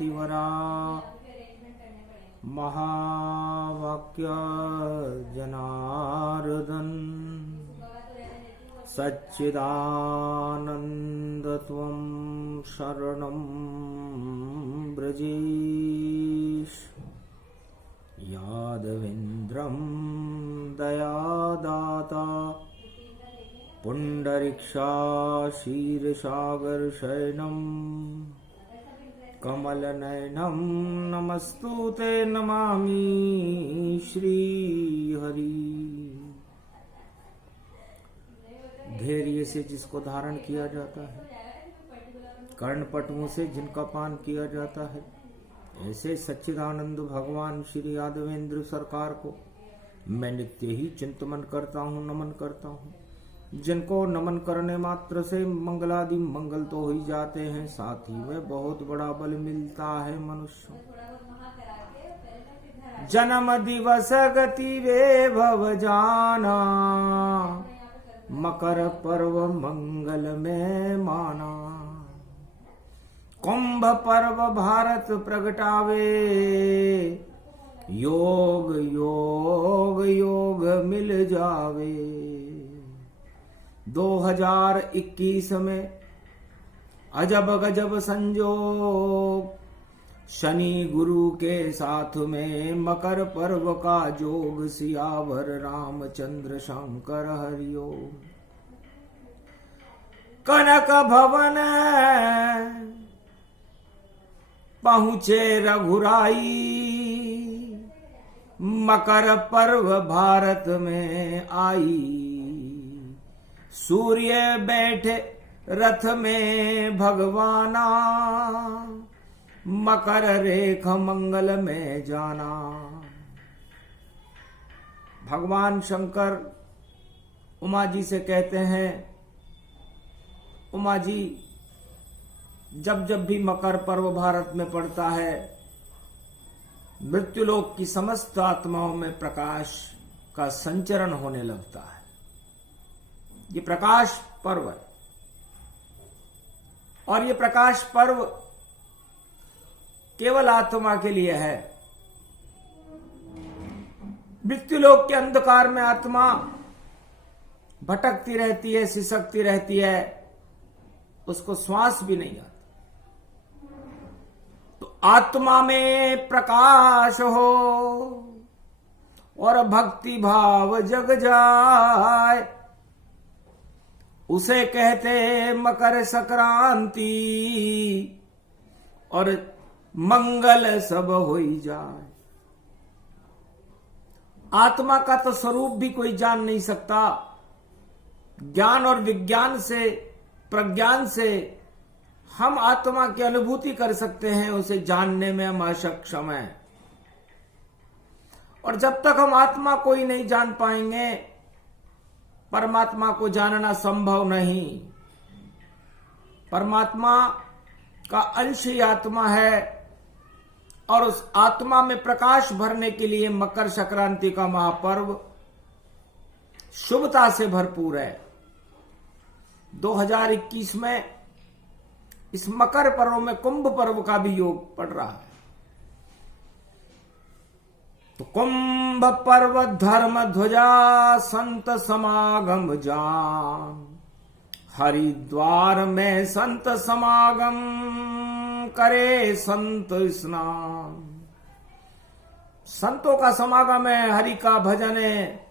यतिवरा महावाक्य जनार्दन सच्चिदानंद त्वं शरणं ब्रजेश यादवेन्द्रं दयादाता पुंडरीक्षा क्षीरसागरशयनं कमलनयनं नमस्तुते नमामि श्रीहरि। धैर्य से जिसको धारण किया जाता है, कर्णपटुओं से जिनका पान किया जाता है, ऐसे सच्चिदानंद भगवान श्री यादवेंद्र सरकार को मैं नित्य ही चिंतन करता हूँ, नमन करता हूँ। जिनको नमन करने मात्र से मंगलादि मंगल तो हो ही जाते हैं, साथ ही में बहुत बड़ा बल मिलता है मनुष्य। जन्म दिवस गति वे भव जाना, मकर पर्व मंगल में माना। कुंभ पर्व भारत प्रगटावे, योग योग योग मिल जावे। 2021 में अजब गजब संजोग, शनि गुरु के साथ में मकर पर्व का जोग। सियावर रामचंद्र शंकर हरिओम। कनक भवन पहुँचे रघुराई, मकर पर्व भारत में आई। सूर्य बैठे रथ में भगवाना, मकर रेख मंगल में जाना। भगवान शंकर उमा जी से कहते हैं, उमा जी जब जब भी मकर पर्व भारत में पड़ता है, मृत्युलोक की समस्त आत्माओं में प्रकाश का संचरण होने लगता है। ये प्रकाश पर्व है, और ये प्रकाश पर्व केवल आत्मा के लिए है। मृत्युलोक के अंधकार में आत्मा भटकती रहती है, सिसकती रहती है, उसको श्वास भी नहीं आता। तो आत्मा में प्रकाश हो और भक्ति भाव जग जाए, उसे कहते मकर संक्रांति, और मंगल सब हो ही जाए। आत्मा का तो स्वरूप भी कोई जान नहीं सकता। ज्ञान और विज्ञान से, प्रज्ञान से हम आत्मा की अनुभूति कर सकते हैं, उसे जानने में हम अक्षम हैं। और जब तक हम आत्मा को ही नहीं जान पाएंगे, परमात्मा को जानना संभव नहीं। परमात्मा का अंश ही आत्मा है, और उस आत्मा में प्रकाश भरने के लिए मकर संक्रांति का महापर्व शुभता से भरपूर है। 2021 में इस मकर पर्व में कुंभ पर्व का भी योग पड़ रहा है। तो कुंभ पर्व धर्म ध्वजा संत समागम जान, हरिद्वार में संत समागम करे संत स्नान। संतों का समागम है, हरि का भजन है,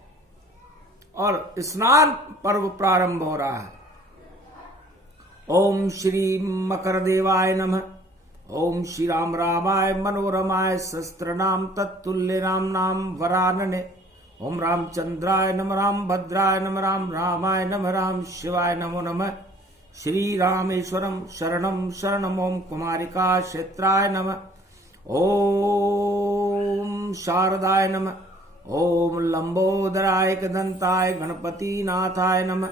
और स्नान पर्व प्रारंभ हो रहा है। ओम श्री मकर देवाय नमः। ओम श्री राम रामाय मनोरमाय सहस्त्रनाम तत्तुल्य राम नाम वरानने। ओम रामचंद्राय नमः, राम भद्राय नमः, राम रामाय नमः, राम शिवाय नमो नमः। श्री रामेश्वरम शरणम शरणम। ओम कुमारिका क्षेत्राय नमः। ओम शारदाय नमः। ओम लंबोदराय दंताय गणपति नाथाय नमः।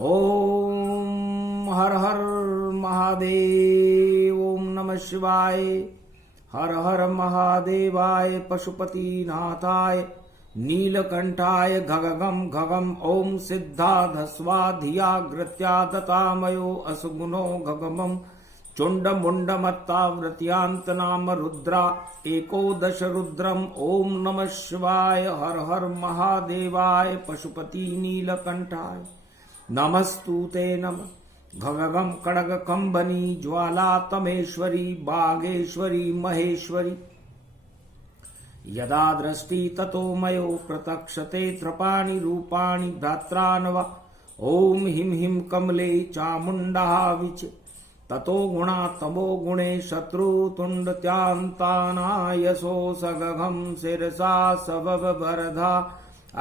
ओम हर हर महादेव। ओम नमः शिवाय। हर हर महादेवाय पशुपति नाथाय नीलकंठाय घगगम घगम। ओम सिद्धाधस्वाधिया ग्रत्या दतामयो असगुणो घगमम चुंड मुंड मत्तावृत्यांत नाम रुद्रा एकोदश रुद्रम। ओम नमः शिवाय हर हर महादेवाय पशुपति नीलकंठाय नमस्तुते नमः। खगगम खड़ग कंबनी ज्वाला तमेश्वरी बागेश्वरी महेश्वरी यदा दृष्टि ततो मयो प्रतक्षते त्रपाणि रूपाणि भ्रात्रान्वा। ओम हिम हिम कमले चामुंडा विच ततो गुणा तमो गुणे शत्रुतुंड त्यांतानायसो सगघम शिरसा सबब वरधा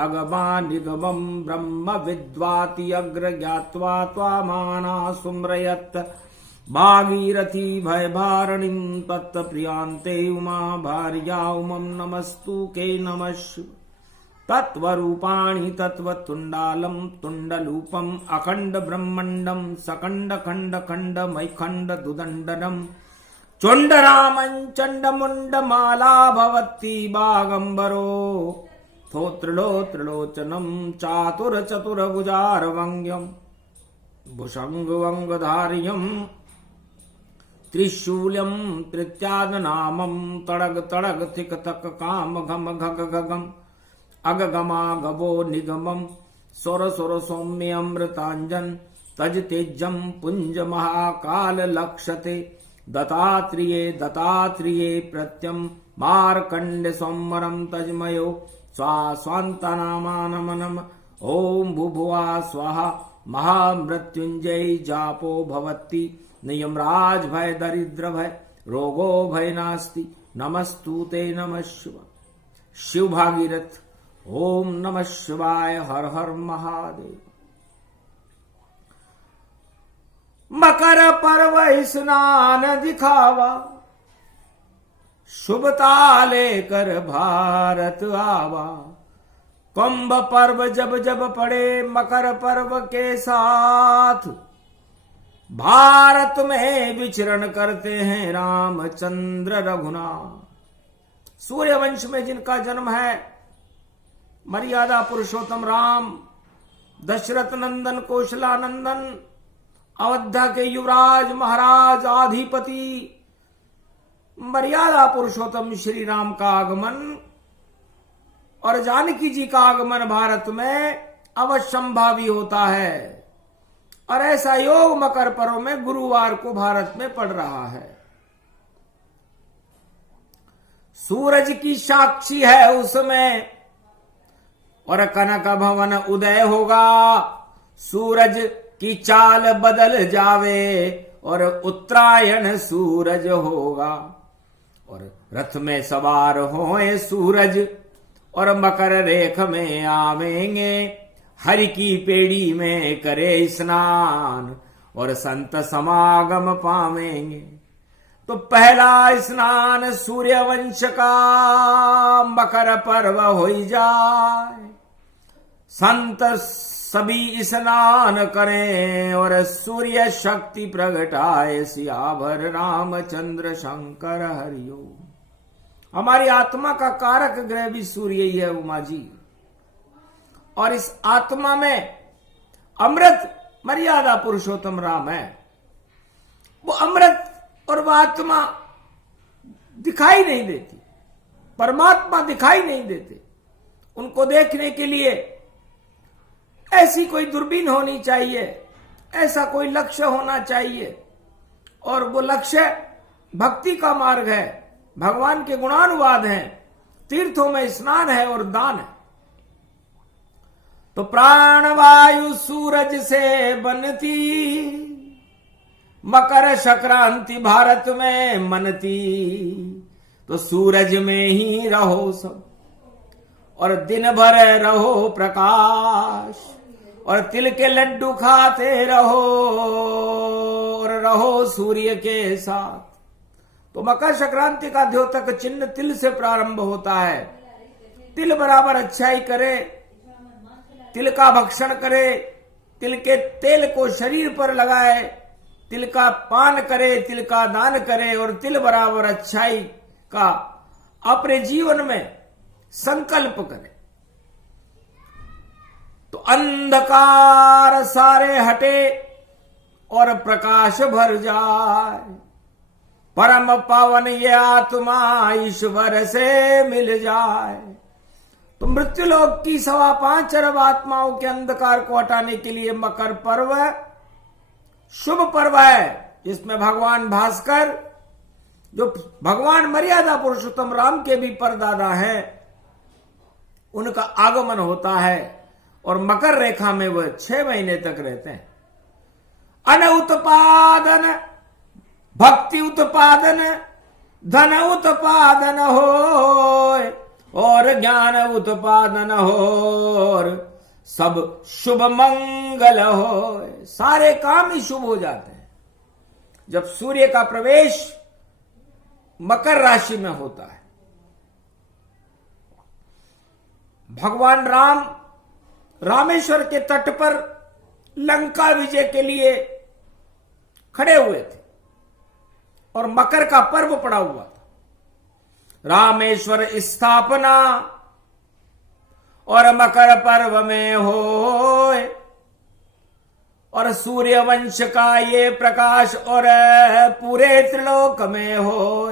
अगमा निगमं ब्रह्म विद्वाति अग्र ज्ञात्वा त्वामाना सुम्रयत्। भागीरथी भयभारणीं तत्प्रियांते उमा भार्या उमं नमस्तुके नमः शिव। तत्वरूपाणि तत्वतुण्डालं तुण्डलूपम् अखण्ड ब्रह्मण्डं सकण्ड खण्ड खण्ड मैखण्ड दुदण्डनम् चण्डरामं चण्डमुण्डमाला भवति बागम्बरो थोत्रिलो त्रिलोचनं चातुर चतुर्भुजारवंग्यं भुषंगवंगधार्यं त्रिशूल्यं त्रित्यादनामं तड़ग तड़ग थिक तक काम घम घग घगम अगगमा गवो निगमं सुर सुर सौम्य अमृतांजन तज तेजं पुंज महाकाल लक्षते। दत्तात्रेये दत्तात्रेये प्रत्यं मार्कंड सोमरं तजमयो स्वास्वान्तनामानमनम। ओम भुभुआ स्वाहा महामृत्युंजय जापो भवति नियमराज भय दरिद्र भय रोगो भय नास्ति नमस्तुते नमः शिव। शिव भागीरथ ओम नमः शिवाय हर हर महादेव। मकर पर्व स्नान दिखावा शुभता लेकर भारत आवा। कुंभ पर्व जब जब पड़े मकर पर्व के साथ भारत में विचरण करते हैं रामचंद्र रघुनाथ। सूर्यवंश में जिनका जन्म है मर्यादा पुरुषोत्तम राम दशरथ नंदन कौशलानंदन अयोध्या के युवराज महाराज आधिपति मर्यादा पुरुषोत्तम श्री राम का आगमन और जानकी जी का आगमन भारत में अवश्यंभावी होता है। और ऐसा योग मकर पर्व में गुरुवार को भारत में पड़ रहा है। सूरज की साक्षी है उसमें और कनक भवन उदय होगा। सूरज की चाल बदल जावे और उत्तरायण सूरज होगा। और रथ में सवार होए सूरज और मकर रेख में आवेंगे। हरि की पेड़ी में करे स्नान और संत समागम पावेंगे। तो पहला स्नान सूर्यवंश का मकर पर्व हो जाए। संत सभी स्नान करें और सूर्य शक्ति प्रगटाए। सियावर रामचंद्र शंकर हरिओम। हमारी आत्मा का कारक ग्रह भी सूर्य ही है उमा जी। और इस आत्मा में अमृत मर्यादा पुरुषोत्तम राम है। वो अमृत और वह आत्मा दिखाई नहीं देती। परमात्मा दिखाई नहीं देते। उनको देखने के लिए ऐसी कोई दूरबीन होनी चाहिए, ऐसा कोई लक्ष्य होना चाहिए। और वो लक्ष्य भक्ति का मार्ग है, भगवान के गुणानुवाद हैं, तीर्थों में स्नान है और दान है। तो प्राणवायु सूरज से बनती, मकर संक्रांति भारत में मनती। तो सूरज में ही रहो सब और दिन भर रहो प्रकाश। और तिल के लड्डू खाते रहो और रहो सूर्य के साथ। तो मकर संक्रांति का द्योतक चिन्ह तिल से प्रारंभ होता है। तिल बराबर अच्छाई करे, तिल का भक्षण करे, तिल के तेल को शरीर पर लगाए, तिल का पान करे, तिल का दान करे और तिल बराबर अच्छाई का अपने जीवन में संकल्प करे। तो अंधकार सारे हटे और प्रकाश भर जाए। परम पावन ये आत्मा ईश्वर से मिल जाए। तो मृत्युलोक की 5.25 अरब आत्माओं के अंधकार को हटाने के लिए मकर पर्व शुभ पर्व है, जिसमें भगवान भास्कर, जो भगवान मर्यादा पुरुषोत्तम राम के भी परदादा हैं, उनका आगमन होता है और मकर रेखा में वह 6 महीने तक रहते हैं। अन उत्पादन, भक्ति उत्पादन, धन उत्पादन हो और ज्ञान उत्पादन हो और सब शुभ मंगल हो। सारे काम ही शुभ हो जाते हैं जब सूर्य का प्रवेश मकर राशि में होता है। भगवान राम रामेश्वर के तट पर लंका विजय के लिए खड़े हुए थे और मकर का पर्व पड़ा हुआ था। रामेश्वर स्थापना और मकर पर्व में हो और सूर्य वंश का ये प्रकाश और पूरे त्रिलोक में हो।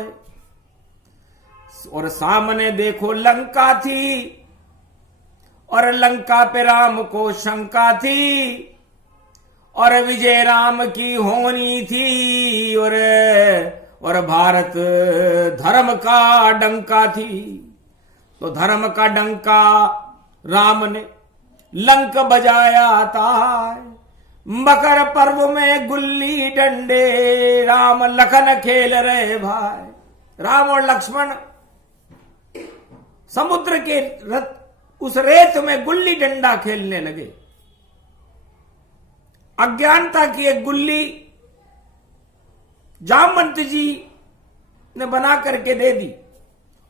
और सामने देखो लंका थी और लंका पे राम को शंका थी और विजय राम की होनी थी और भारत धर्म का डंका थी। तो धर्म का डंका राम ने लंक बजाया था। मकर पर्व में गुल्ली डंडे राम लखन खेल रहे भाई। राम और लक्ष्मण समुद्र के उस रेत में गुल्ली डंडा खेलने लगे। अज्ञानता की एक गुल्ली जामवंत जी ने बना करके दे दी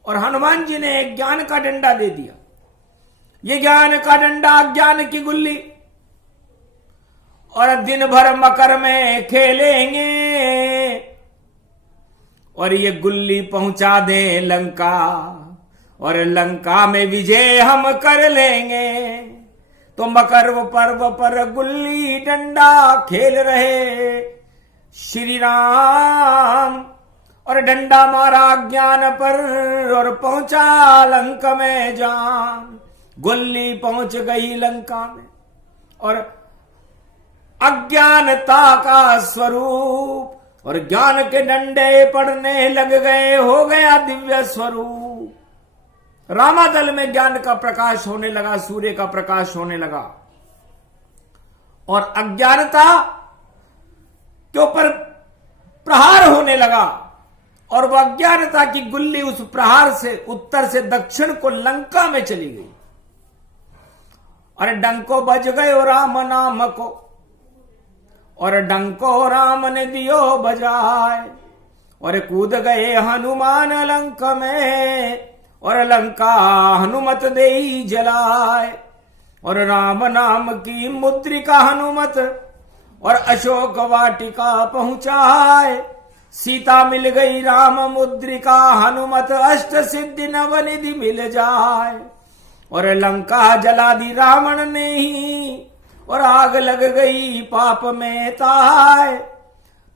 और हनुमान जी ने एक ज्ञान का डंडा दे दिया। ये ज्ञान का डंडा अज्ञान की गुल्ली, और दिन भर मकर में खेलेंगे और ये गुल्ली पहुंचा दे लंका और लंका में विजय हम कर लेंगे। तो मकर पर्व पर गुल्ली डंडा खेल रहे श्री राम और डंडा मारा ज्ञान पर और पहुंचा लंका में जान। गुल्ली पहुंच गई लंका में और अज्ञानता का स्वरूप और ज्ञान के डंडे पड़ने लग गए, हो गया दिव्य स्वरूप। रामादल में ज्ञान का प्रकाश होने लगा, सूर्य का प्रकाश होने लगा और अज्ञानता के ऊपर प्रहार होने लगा और वह अज्ञानता की गुल्ली उस प्रहार से उत्तर से दक्षिण को लंका में चली गई। और डंको बज गयो राम नाम को और डंको राम ने दियो बजाए और कूद गए हनुमान लंका में और लंका हनुमत देई जलाए। और राम नाम की मुद्रिका हनुमत और अशोक वाटिका पहुंचाए। सीता मिल गई राम मुद्रिका हनुमत, अष्ट सिद्धि नवनिधि मिल जाए। और लंका जला दी रावण ने ही और आग लग गई पाप में ताय।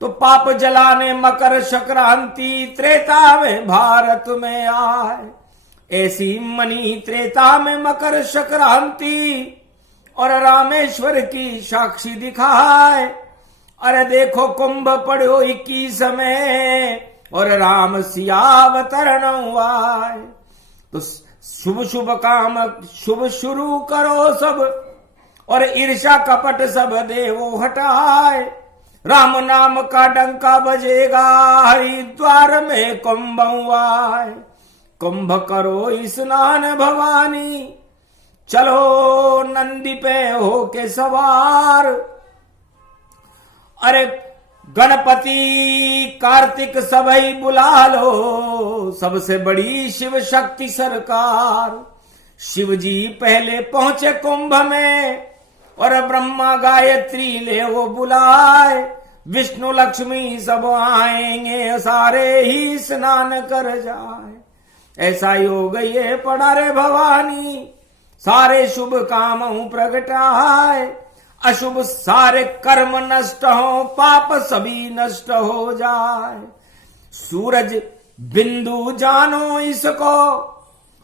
तो पाप जलाने मकर संक्रांति त्रेता में भारत में आए। ऐसी मनी त्रेता में मकर संक्रांति और रामेश्वर की साक्षी दिखाए। अरे देखो कुंभ पड़ो 21 में और राम सियावतरण आए। तो शुभ शुभ काम शुभ शुरू करो सब और ईर्षा कपट सब देवो हटाए। राम नाम का डंका बजेगा हरिद्वार में कुंभ आए। कुंभ करो स्नान भवानी, चलो नंदी पे हो के सवार। अरे गणपति कार्तिक सबई बुला लो, सबसे बड़ी शिव शक्ति सरकार। शिव जी पहले पहुंचे कुंभ में और ब्रह्मा गायत्री ले वो बुलाए। विष्णु लक्ष्मी सब आएंगे, सारे ही स्नान कर जाए। ऐसा योग ये पड़ा रे भवानी, सारे शुभ काम प्रगटाए। अशुभ सारे कर्म नष्ट हो, पाप सभी नष्ट हो जाए। सूरज बिंदु जानो इसको,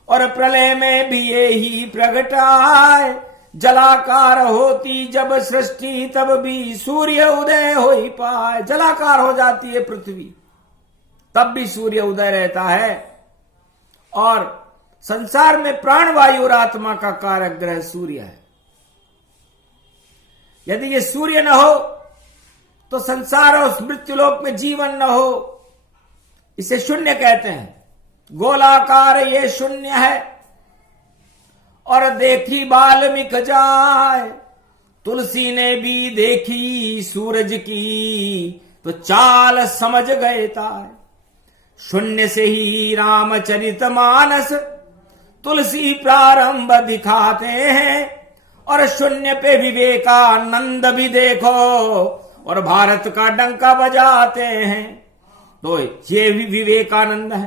और प्रलय में भी यही प्रगटाए। जलाकार होती जब सृष्टि तब भी सूर्य उदय हो ही पाए। जलाकार हो जाती है पृथ्वी तब भी सूर्य उदय रहता है। और संसार में प्राणवायु और आत्मा का कारक ग्रह सूर्य है। यदि ये सूर्य न हो तो संसार और मृत्युलोक में जीवन न हो। इसे शून्य कहते हैं। गोलाकार ये शून्य है। और देखी बाल्मीक जाए, तुलसी ने भी देखी सूरज की, तो चाल समझ गए ताय। शून्य से ही रामचरितमानस तुलसी प्रारंभ दिखाते हैं। और शून्य पे विवेकानंद भी देखो, और भारत का डंका बजाते हैं। तो ये भी विवेकानंद है।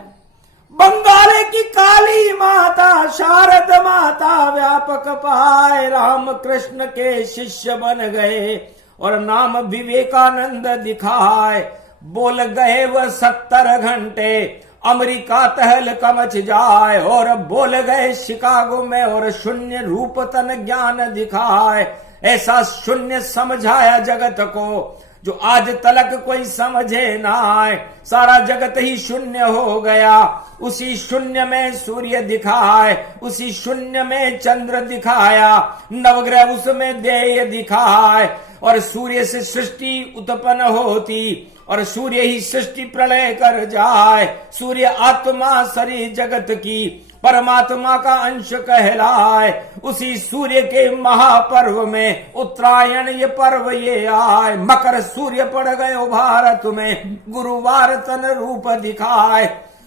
बंगाल की काली माता शारद माता व्यापक पाए, राम कृष्ण के शिष्य बन गए और नाम विवेकानंद दिखाए। बोल गए वह 70 घंटे अमेरिका तहलका मच जाए, और बोल गए शिकागो में और शून्य रूप तन ज्ञान दिखाए। ऐसा शून्य समझाया जगत को जो आज तलक कोई समझे ना आए। सारा जगत ही शून्य हो गया, उसी शून्य में सूर्य दिखाए, उसी शून्य में चंद्र दिखाया, नवग्रह उसमें देय दिखाए। और सूर्य से सृष्टि उत्पन्न होती और सूर्य ही सृष्टि प्रलय कर जाए। सूर्य आत्मा शरीर जगत की परमात्मा का अंश कहलाए। उसी सूर्य के महापर्व में उत्तरायण ये पर्व ये आए। मकर सूर्य पड़ गए भारत में, गुरुवार तन रूप दिखाए।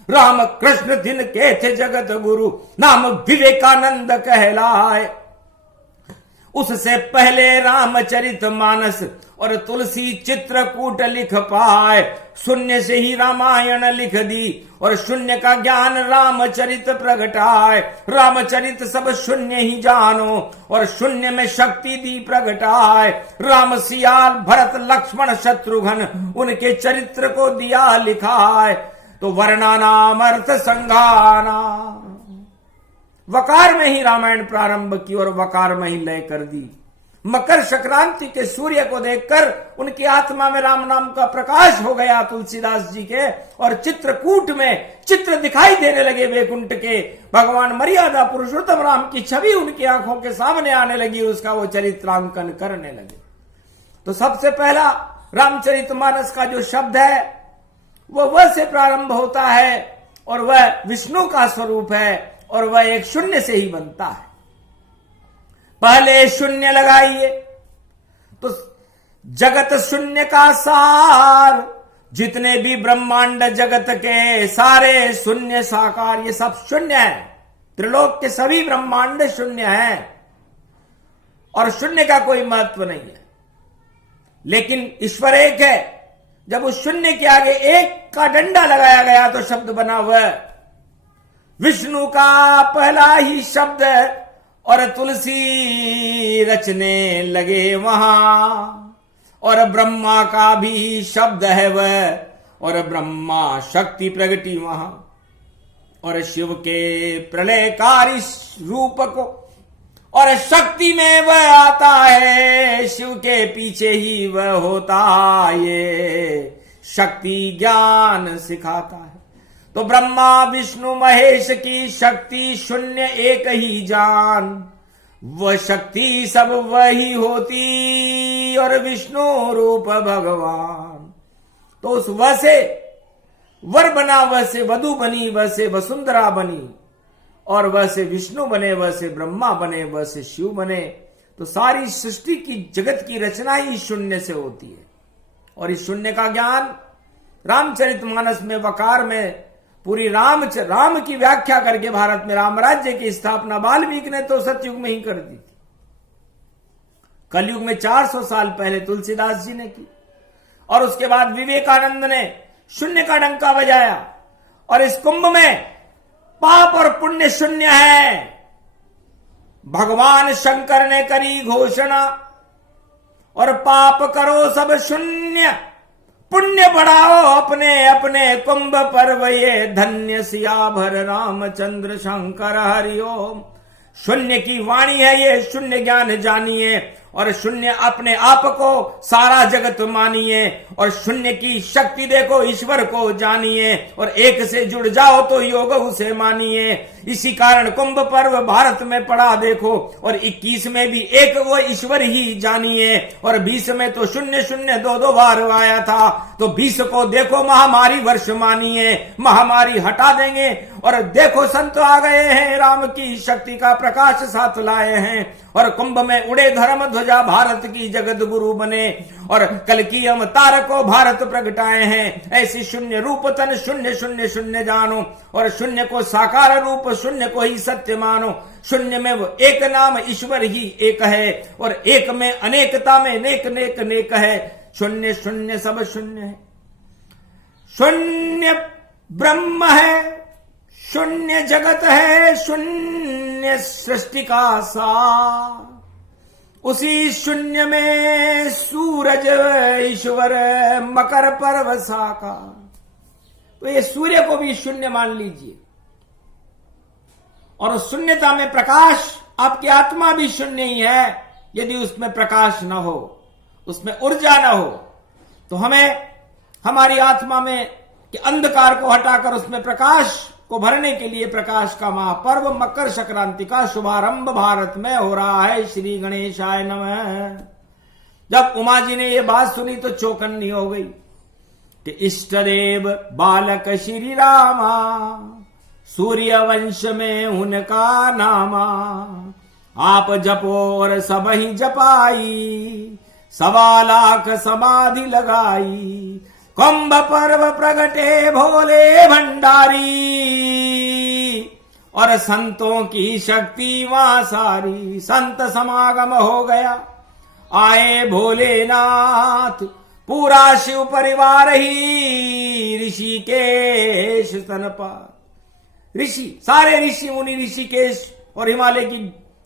राम कृष्ण दिन के थे जगत गुरु, नाम विवेकानंद कहलाए। उससे पहले रामचरितमानस और तुलसी चित्रकूट लिख पाए। शून्य से ही रामायण लिख दी और शून्य का ज्ञान रामचरित प्रगटाए। रामचरित सब शून्य ही जानो और शून्य में शक्ति दी प्रगटाए। राम सियाल भरत लक्ष्मण शत्रुघ्न उनके चरित्र को दिया लिखाए। तो वर्णानाम अर्थ संघाना, वकार में ही रामायण प्रारंभ की और वकार में ही लय कर दी। मकर संक्रांति के सूर्य को देखकर उनकी आत्मा में राम नाम का प्रकाश हो गया तुलसीदास जी के, और चित्रकूट में चित्र दिखाई देने लगे वैकुंठ के। भगवान मर्यादा पुरुषोत्तम राम की छवि उनकी आंखों के सामने आने लगी, उसका वो चरित्रांकन करने लगे। तो सबसे पहला रामचरितमानस का जो शब्द है वो वह से प्रारंभ होता है और वह विष्णु का स्वरूप है और वह एक शून्य से ही बनता है। पहले शून्य लगाइए तो जगत शून्य का सार, जितने भी ब्रह्मांड जगत के सारे शून्य साकार, ये सब शून्य है। त्रिलोक के सभी ब्रह्मांड शून्य है और शून्य का कोई महत्व नहीं है। लेकिन ईश्वर एक है। जब उस शून्य के आगे एक का डंडा लगाया गया तो शब्द बना हुआ विष्णु का पहला ही शब्द, और तुलसी रचने लगे वहां, और ब्रह्मा का भी शब्द है वह, और ब्रह्मा शक्ति प्रगटी वहां, और शिव के प्रलयकारी रूप को, और शक्ति में वह आता है, शिव के पीछे ही वह होता, ये शक्ति ज्ञान सिखाता है। तो ब्रह्मा विष्णु महेश की शक्ति शून्य एक ही जान, वह शक्ति सब वही होती और विष्णु रूप भगवान। तो उस वह से वर बना, वह से वधु बनी, वह से वसुंधरा बनी, और वह से विष्णु बने, वह से ब्रह्मा बने, वह से शिव बने। तो सारी सृष्टि की जगत की रचना ही शून्य से होती है। और इस शून्य का ज्ञान रामचरितमानस में वकार में पूरी राम की व्याख्या करके भारत में राम राज्य की स्थापना वाल्मीकि ने तो सतयुग में ही कर दी थी। कलयुग में 400 साल पहले तुलसीदास जी ने की, और उसके बाद विवेकानंद ने शून्य का डंका बजाया। और इस कुंभ में पाप और पुण्य शून्य है। भगवान शंकर ने करी घोषणा, और पाप करो सब शून्य, पुण्य बढ़ाओ अपने अपने कुंभ पर्व ये धन्य सियाभर रामचंद्र शंकर हरिओम। शून्य की वाणी है ये, शून्य ज्ञान जानिए और शून्य अपने आप को सारा जगत मानिए और शून्य की शक्ति देखो, ईश्वर को जानिए और एक से जुड़ जाओ तो योग उसे मानिए। इसी कारण कुंभ पर्व भारत में पड़ा देखो और 21 में भी एक वो ईश्वर ही जानिए और 20 में तो 0-0 दो बार आया था, तो 20 को देखो महामारी वर्ष मानिए। महामारी हटा देंगे और देखो संत आ गए हैं, राम की शक्ति का प्रकाश साथ लाए हैं और कुंभ में उड़े धर्म ध्वजा, भारत की जगत गुरु बने और कल की अवतार को भारत प्रगटाए हैं। ऐसी शून्य रूप तन शून्य शून्य शून्य जानो और शून्य को साकार रूप, शून्य को ही सत्य मानो। शून्य में वो एक नाम ईश्वर ही एक है और एक में अनेकता में नेक नेक नेक है। शून्य शून्य सब शून्य है, शून्य ब्रह्म है, शून्य जगत है, शून्य सृष्टि का सार। उसी शून्य में सूरज ईश्वर मकर पर्व साकार। तो ये सूर्य को भी शून्य मान लीजिए और उस शून्यता में प्रकाश, आपकी आत्मा भी शून्य ही है। यदि उसमें प्रकाश न हो, उसमें ऊर्जा न हो, तो हमें हमारी आत्मा में कि अंधकार को हटाकर उसमें प्रकाश को भरने के लिए प्रकाश का महापर्व मकर संक्रांति का शुभारंभ भारत में हो रहा है। श्री गणेशाय नमः। जब उमा जी ने ये बात सुनी तो चौकन्नी हो गई कि इष्ट देव बालक श्री रामा, सूर्य वंश में उनका नामा। आप जपो और सब ही जपाई, 1.25 लाख समाधि लगाई। कुंभ पर्व प्रगटे भोले भंडारी और संतों की शक्ति वहां सारी। संत समागम हो गया, आए भोलेनाथ, पूरा शिव परिवार ही ऋषिकेश स्तनपात। ऋषि, सारे ऋषि मुनि ऋषिकेश और हिमालय की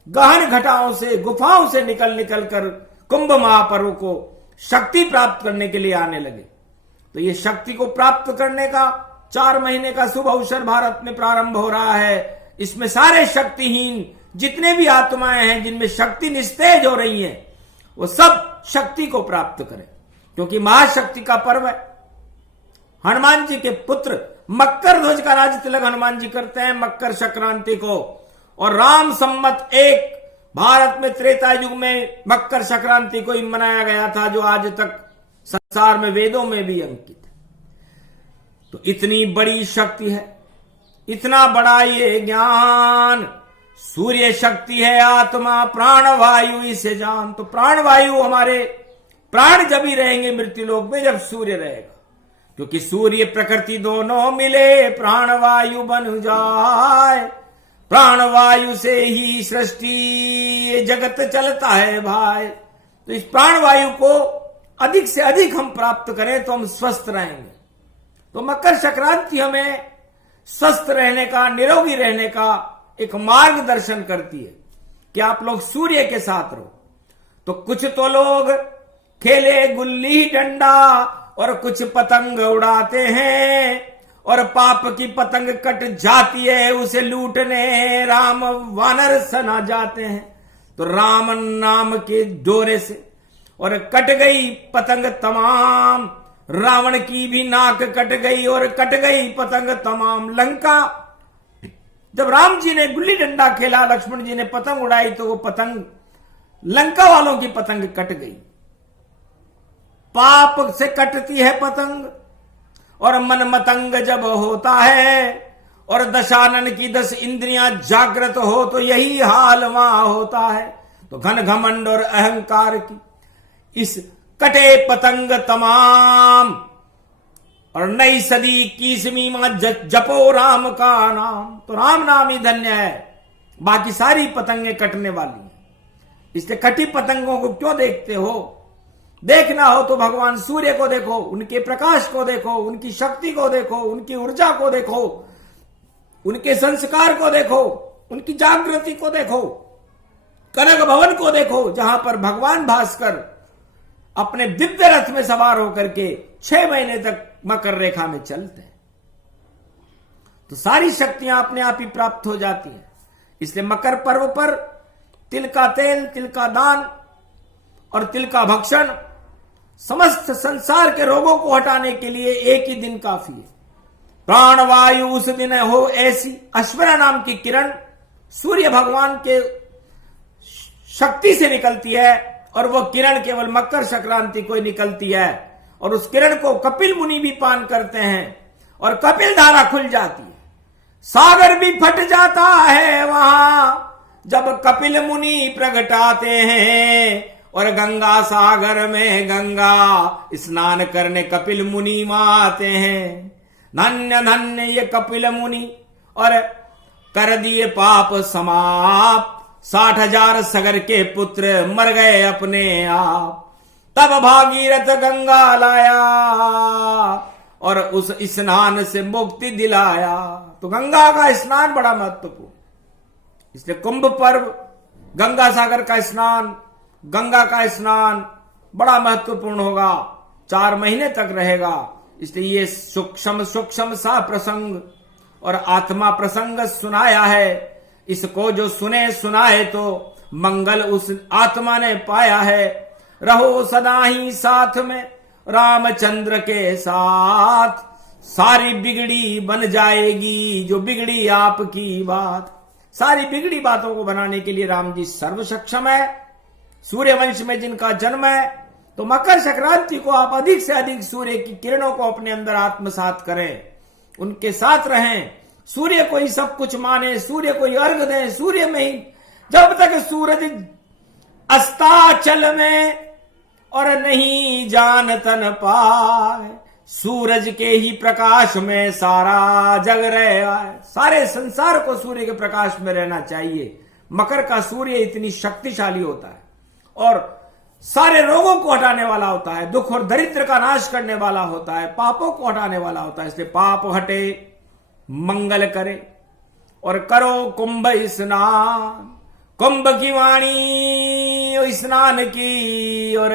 गहन घटाओं से, गुफाओं से निकल कर कुंभ महापर्व को शक्ति प्राप्त करने के लिए आने लगे। तो ये शक्ति को प्राप्त करने का 4 महीने का शुभ अवसर भारत में प्रारंभ हो रहा है। इसमें सारे शक्तिहीन जितने भी आत्माएं हैं जिनमें शक्ति निस्तेज हो रही है, वो सब शक्ति को प्राप्त करें, क्योंकि महाशक्ति का पर्व है। हनुमान जी के पुत्र मकर ध्वज का राज तिलक हनुमान जी करते हैं मकर संक्रांति को। और राम संवत 1 भारत में त्रेता युग में मकर संक्रांति को ही मनाया गया था, जो आज तक संसार में वेदों में भी अंकित है। तो इतनी बड़ी शक्ति है, इतना बड़ा ये ज्ञान। सूर्य शक्ति है आत्मा, प्राण वायु इसे जान। तो प्राण वायु, हमारे प्राण जब ही रहेंगे मृत्युलोक में जब सूर्य रहेगा, क्योंकि सूर्य प्रकृति दोनों मिले प्राण वायु बन जाए। प्राण वायु से ही सृष्टि ये जगत चलता है भाई। तो इस प्राण वायु को अधिक से अधिक हम प्राप्त करें तो हम स्वस्थ रहेंगे। तो मकर संक्रांति हमें स्वस्थ रहने का, निरोगी रहने का एक मार्गदर्शन करती है कि आप लोग सूर्य के साथ रहो। तो कुछ तो लोग खेले गुल्ली डंडा और कुछ पतंग उड़ाते हैं और पाप की पतंग कट जाती है, उसे लूटने राम वानर सना जाते हैं। तो राम नाम के डोरे से और कट गई पतंग तमाम, रावण की भी नाक कट गई और कट गई पतंग तमाम। लंका, जब राम जी ने गुल्ली डंडा खेला, लक्ष्मण जी ने पतंग उड़ाई, तो वो पतंग लंका वालों की पतंग कट गई। पाप से कटती है पतंग और मन मतंग जब होता है और दशानन की 10 इंद्रियां जागृत हो तो यही हाल वहां होता है। तो घन घमंड और अहंकार की इस कटे पतंग तमाम और नई सदी 21वीं मां जपो राम का नाम। तो राम नाम ही धन्य है, बाकी सारी पतंगे कटने वाली हैं। इसलिए कटी पतंगों को क्यों देखते हो? देखना हो तो भगवान सूर्य को देखो, उनके प्रकाश को देखो, उनकी शक्ति को देखो, उनकी ऊर्जा को देखो, उनके संस्कार को देखो, उनकी जागृति को देखो, कनक भवन को देखो, जहां पर भगवान भास्कर अपने दिव्य रथ में सवार होकर के 6 महीने तक मकर रेखा में चलते हैं, तो सारी शक्तियां अपने आप ही प्राप्त हो जाती हैं। इसलिए मकर पर्व पर तिल का तेल, तिल का दान और तिल का भक्षण समस्त संसार के रोगों को हटाने के लिए एक ही दिन काफी है। प्राणवायु उस दिन हो ऐसी, अश्विना नाम की किरण सूर्य भगवान के शक्ति से निकलती है और वह किरण केवल मकर संक्रांति को ही निकलती है, और उस किरण को कपिल मुनि भी पान करते हैं और कपिल धारा खुल जाती है। सागर भी फट जाता है वहां जब कपिल मुनि प्रगटाते हैं, और गंगा सागर में गंगा स्नान करने कपिल मुनि आते हैं। धन्य धन्य ये कपिल मुनि, और कर दिए पाप समाप्त, 60,000 सगर के पुत्र मर गए अपने आप। तब भागीरथ गंगा लाया और उस स्नान से मुक्ति दिलाया। तो गंगा का स्नान बड़ा महत्वपूर्ण, इसलिए कुंभ पर्व, गंगा सागर का स्नान, गंगा का स्नान बड़ा महत्वपूर्ण होगा, 4 महीने तक रहेगा। इसलिए ये सूक्ष्म सा प्रसंग और आत्मा प्रसंग सुनाया है। इसको जो सुने सुनाए तो मंगल उस आत्मा ने पाया है। रहो सदा ही साथ में रामचंद्र के साथ, सारी बिगड़ी बन जाएगी जो बिगड़ी आपकी बात। सारी बिगड़ी बातों को बनाने के लिए राम जी सर्व सक्षम है। सूर्य वंश में जिनका जन्म है, तो मकर संक्रांति को आप अधिक से अधिक सूर्य की किरणों को अपने अंदर आत्मसात करें, उनके साथ रहें, सूर्य को ही सब कुछ माने, सूर्य को ही अर्घ दें, सूर्य में ही जब तक सूरज अस्ताचल में और नहीं जान तन पाए, सूरज के ही प्रकाश में सारा जग रहा है। सारे संसार को सूर्य के प्रकाश में रहना चाहिए। मकर का सूर्य इतनी शक्तिशाली होता है और सारे रोगों को हटाने वाला होता है, दुख और दरिद्र का नाश करने वाला होता है, पापों को हटाने वाला होता है। इसलिए पाप हटे, मंगल करे और करो कुंभ स्नान। कुंभ की वाणी स्नान की और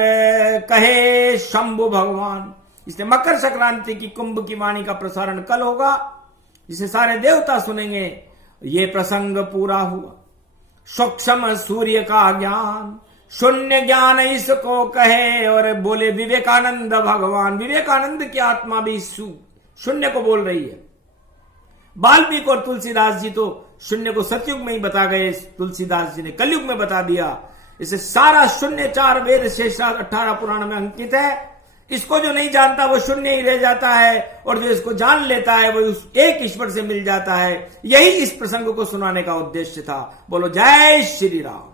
कहे शंभु भगवान। इसलिए मकर संक्रांति की कुंभ की वाणी का प्रसारण कल होगा, जिसे सारे देवता सुनेंगे। ये प्रसंग पूरा हुआ। सूक्ष्म सूर्य का ज्ञान, शून्य ज्ञान इसको कहे, और बोले विवेकानंद भगवान। विवेकानंद की आत्मा भी शून्य को बोल रही है। वाल्मीकि और तुलसीदास जी तो शून्य को सतयुग में ही बता गए, तुलसीदास जी ने कलयुग में बता दिया। इसे सारा शून्य 4 वेद शेष 18 पुराण में अंकित है। इसको जो नहीं जानता वो शून्य ही रह जाता है, और जो इसको जान लेता है वो उस एक ईश्वर से मिल जाता है। यही इस प्रसंग को सुनाने का उद्देश्य था। बोलो जय श्री राम।